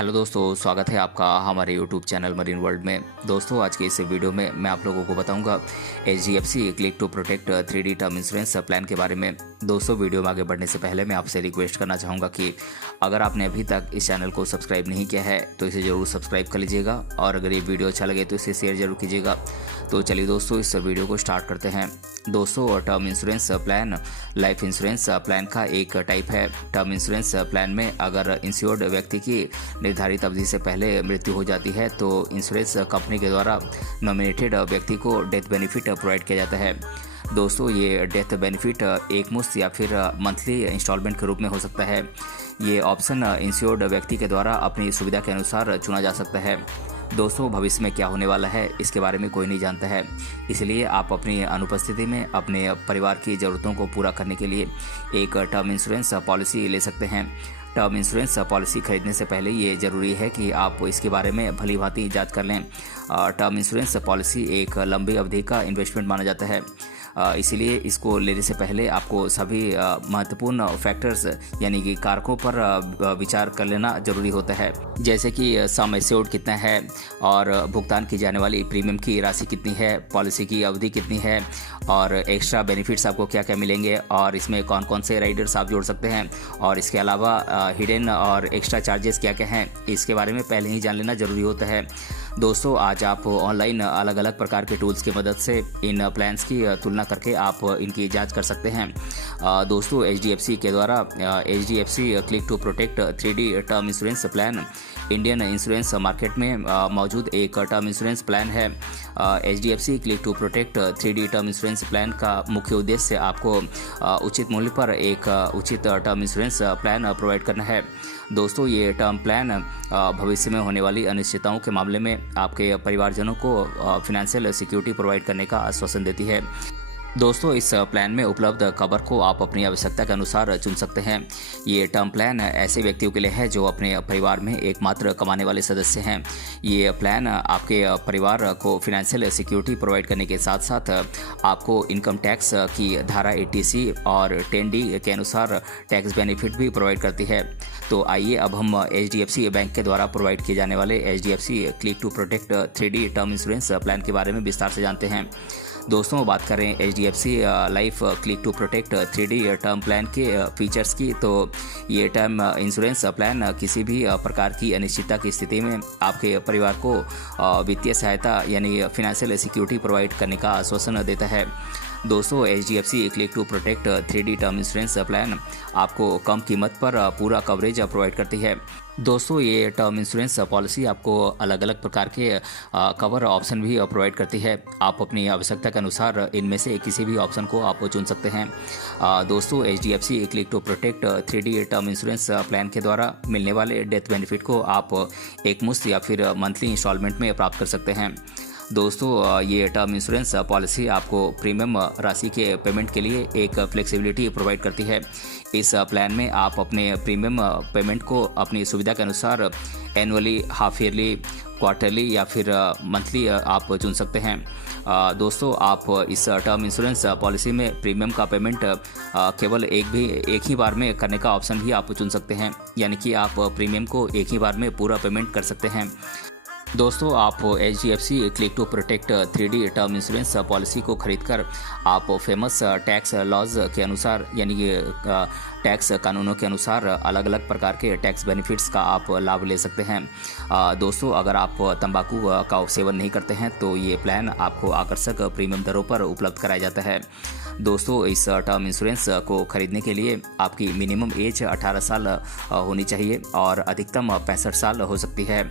Hello दोस्तों, स्वागत है आपका हमारे यूट्यूब चैनल मरीन वर्ल्ड में। दोस्तों, आज के इस वीडियो में मैं आप लोगों को बताऊंगा HDFC click to protect 3D term insurance plan के बारे में। दोस्तों, वीडियो में आगे बढ़ने से पहले मैं आपसे रिक्वेस्ट करना चाहूँगा कि अगर आपने अभी तक इस चैनल को सब्सक्राइब नहीं किया है तो इसे ज़रूर सब्सक्राइब कर लीजिएगा, और अगर ये वीडियो अच्छा लगे तो इसे शेयर जरूर कीजिएगा। तो चलिए दोस्तों, इस वीडियो को स्टार्ट करते हैं। दोस्तों, term insurance plan life insurance plan का एक टाइप है। टर्म इंश्योरेंस प्लान में अगर इंश्योर्ड व्यक्ति की निर्धारित अवधि से पहले मृत्यु हो जाती है तो इंश्योरेंस कंपनी के द्वारा नॉमिनेटेड व्यक्ति को डेथ बेनिफिट प्रोवाइड किया जाता है। दोस्तों, ये डेथ बेनिफिट एक मुश्त या फिर मंथली इंस्टॉलमेंट के रूप में हो सकता है। ये ऑप्शन इंश्योर्ड व्यक्ति के द्वारा अपनी सुविधा के अनुसार चुना जा सकता है। दोस्तों, भविष्य में क्या होने वाला है इसके बारे में कोई नहीं जानता है, इसलिए आप अपनी अनुपस्थिति में अपने परिवार की ज़रूरतों को पूरा करने के लिए एक टर्म इंश्योरेंस पॉलिसी ले सकते हैं। टर्म इंश्योरेंस पॉलिसी खरीदने से पहले ये ज़रूरी है कि आप इसके बारे में भली भांति जांच कर लें। टर्म इंश्योरेंस पॉलिसी एक लंबी अवधि का इन्वेस्टमेंट माना जाता है, इसीलिए इसको लेने से पहले आपको सभी महत्वपूर्ण फैक्टर्स यानी कि कारकों पर विचार कर लेना जरूरी होता है, जैसे कि सम एश्योर्ड कितना है और भुगतान की जाने वाली प्रीमियम की राशि कितनी है, पॉलिसी की अवधि कितनी है, और एक्स्ट्रा बेनिफिट्स आपको क्या क्या मिलेंगे, और इसमें कौन कौन से राइडर्स आप जोड़ सकते हैं, और इसके अलावा हिडन और एक्स्ट्रा चार्जेस क्या क्या हैं, इसके बारे में पहले ही जान लेना ज़रूरी होता है। दोस्तों, आज आप ऑनलाइन अलग अलग प्रकार के टूल्स की मदद से इन प्लान्स की तुलना करके आप इनकी जांच कर सकते हैं। दोस्तों, HDFC के द्वारा HDFC click to protect 3D term insurance plan Indian insurance market में मौजूद एक टर्म इंश्योरेंस प्लान है। HDFC click to protect 3D term insurance plan का मुख्य उद्देश्य आपको उचित मूल्य पर एक उचित टर्म इंश्योरेंस प्लान प्रोवाइड करना है। दोस्तों, ये टर्म प्लान भविष्य में होने वाली अनिश्चितताओं के मामले में आपके परिवारजनों को फाइनेंशियल सिक्योरिटी प्रोवाइड करने का आश्वासन देती है। दोस्तों, इस प्लान में उपलब्ध कवर को आप अपनी आवश्यकता के अनुसार चुन सकते हैं। ये टर्म प्लान ऐसे व्यक्तियों के लिए है जो अपने परिवार में एकमात्र कमाने वाले सदस्य हैं। ये प्लान आपके परिवार को फाइनेंशियल सिक्योरिटी प्रोवाइड करने के साथ साथ आपको इनकम टैक्स की धारा 80C और 10D के अनुसार टैक्स बेनिफिट भी प्रोवाइड करती है। तो आइए अब हम HDFC बैंक के द्वारा प्रोवाइड किए जाने वाले HDFC click to protect 3D term insurance plan के बारे में विस्तार से जानते हैं। दोस्तों, बात करें HDFC life click to protect 3D term plan के फीचर्स की, तो ये टर्म इंश्योरेंस प्लान किसी भी प्रकार की अनिश्चितता की स्थिति में आपके परिवार को वित्तीय सहायता यानी फाइनेंशियल सिक्योरिटी प्रोवाइड करने का आश्वासन देता है। दोस्तों, HDFC click to protect 3D term insurance plan आपको कम कीमत पर पूरा कवरेज प्रोवाइड करती है। दोस्तों, ये टर्म इंश्योरेंस पॉलिसी आपको अलग अलग प्रकार के कवर ऑप्शन भी प्रोवाइड करती है। आप अपनी आवश्यकता के अनुसार इनमें से किसी भी ऑप्शन को आप चुन सकते हैं। दोस्तों, HDFC click to protect 3D term insurance plan के द्वारा मिलने वाले डेथ बेनिफिट को आप एक मुश्त या फिर मंथली इंस्टॉलमेंट में प्राप्त कर सकते हैं। दोस्तों, ये टर्म इंश्योरेंस पॉलिसी आपको प्रीमियम राशि के पेमेंट के लिए एक फ्लेक्सिबिलिटी प्रोवाइड करती है। इस प्लान में आप अपने प्रीमियम पेमेंट को अपनी सुविधा के अनुसार एनुअली, हाफ ईयरली, क्वार्टरली या फिर मंथली आप चुन सकते हैं। दोस्तों, आप इस टर्म इंश्योरेंस पॉलिसी में प्रीमियम का पेमेंट केवल एक ही बार में करने का ऑप्शन भी आप चुन सकते हैं, यानी कि आप प्रीमियम को एक ही बार में पूरा पेमेंट कर सकते हैं। दोस्तों, आप HDFC click to protect 3D term insurance policy को खरीदकर आप फेमस टैक्स लॉज के अनुसार यानी कि टैक्स कानूनों के अनुसार अलग अलग प्रकार के टैक्स बेनिफिट्स का आप लाभ ले सकते हैं। दोस्तों, अगर आप तंबाकू का सेवन नहीं करते हैं तो ये प्लान आपको आकर्षक प्रीमियम दरों पर उपलब्ध कराया जाता है। दोस्तों, इस टर्म इंश्योरेंस को खरीदने के लिए आपकी मिनिमम एज 18 साल होनी चाहिए और अधिकतम 65 साल हो सकती है।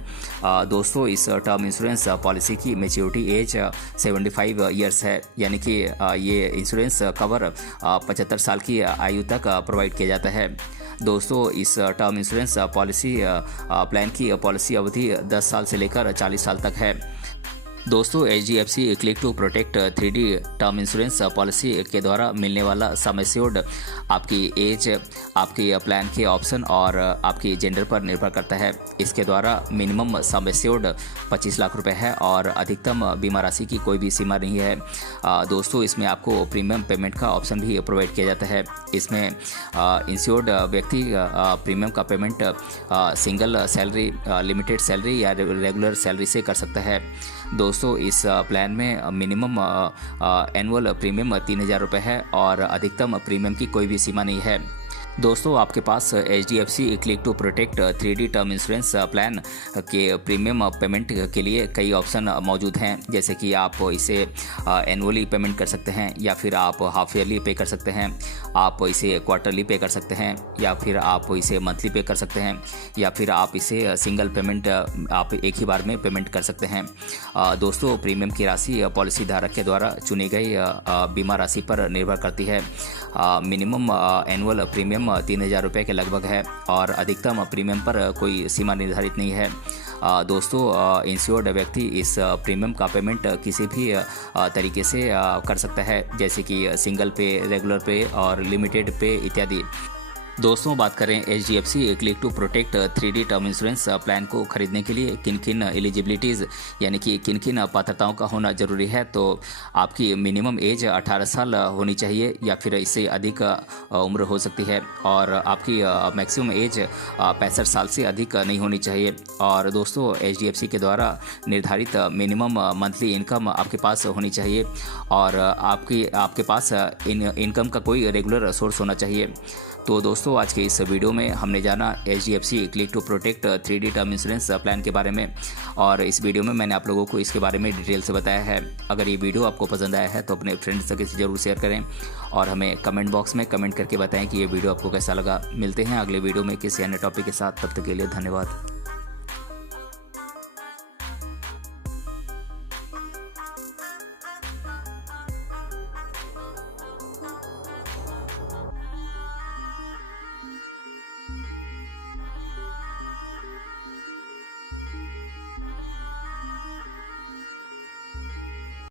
दोस्तों, इस टर्म इंश्योरेंस पॉलिसी की मैच्योरिटी एज 75 ईयर्स है, यानी कि ये इंश्योरेंस कवर 75 साल की आयु तक प्रोवाइड किया जाता है। दोस्तों, इस टर्म इंश्योरेंस पॉलिसी प्लान की पॉलिसी अवधि 10 साल से लेकर 40 साल तक है। दोस्तों HDFC click to protect 3D term insurance policy के द्वारा मिलने वाला सम एश्योर्ड आपकी एज, आपकी प्लान के ऑप्शन और आपकी जेंडर पर निर्भर करता है। इसके द्वारा मिनिमम सम एश्योर्ड 25 लाख रुपए है और अधिकतम बीमा राशि की कोई भी सीमा नहीं है। दोस्तों इसमें आपको प्रीमियम पेमेंट का ऑप्शन भी प्रोवाइड किया जाता है। इसमें इंश्योर्ड व्यक्ति प्रीमियम का payment single salary, limited salary या रेगुलर सैलरी से कर सकता है। दोस्तों इस प्लान में मिनिमम एनुअल प्रीमियम 3,000 रुपये है और अधिकतम प्रीमियम की कोई भी सीमा नहीं है। दोस्तों आपके पास HDFC click to protect 3D term insurance plan के प्रीमियम पेमेंट के लिए कई ऑप्शन मौजूद हैं, जैसे कि आप इसे एनुअली पेमेंट कर सकते हैं या फिर आप हाफ ईयरली पे कर सकते हैं, आप इसे क्वार्टरली पे कर सकते हैं या फिर आप इसे मंथली पे कर सकते हैं या फिर आप इसे सिंगल पेमेंट आप एक ही बार में पेमेंट कर सकते हैं। दोस्तों प्रीमियम की राशि पॉलिसी धारक के द्वारा चुनी गई बीमा राशि पर निर्भर करती है। मिनिमम एनुअल प्रीमियम 3,000 रुपये के लगभग है और अधिकतम प्रीमियम पर कोई सीमा निर्धारित नहीं है। दोस्तों इंश्योर्ड व्यक्ति इस प्रीमियम का पेमेंट किसी भी तरीके से कर सकता है, जैसे कि सिंगल पे, रेगुलर पे और लिमिटेड पे इत्यादि। दोस्तों बात करें HDFC click to protect 3D term insurance plan को खरीदने के लिए किन किन एलिजिबिलिटीज़ यानी कि किन किन पात्रताओं का होना जरूरी है, तो आपकी मिनिमम एज 18 साल होनी चाहिए या फिर इससे अधिक उम्र हो सकती है और आपकी मैक्सिमम एज 65 साल से अधिक नहीं होनी चाहिए। और दोस्तों HDFC के द्वारा निर्धारित मिनिमम मंथली इनकम आपके पास होनी चाहिए और आपके पास इनकम का कोई रेगुलर सोर्स होना चाहिए। तो दोस्तों आज के इस वीडियो में हमने जाना HDFC click to protect 3D term insurance plan के बारे में और इस वीडियो में मैंने आप लोगों को इसके बारे में डिटेल से बताया है। अगर ये वीडियो आपको पसंद आया है तो अपने फ्रेंड्स तक इसे जरूर शेयर करें और हमें कमेंट बॉक्स में कमेंट करके बताएं कि ये वीडियो आपको कैसा लगा। मिलते हैं अगले वीडियो में किसी अन्य टॉपिक के साथ, तब तक के लिए धन्यवाद।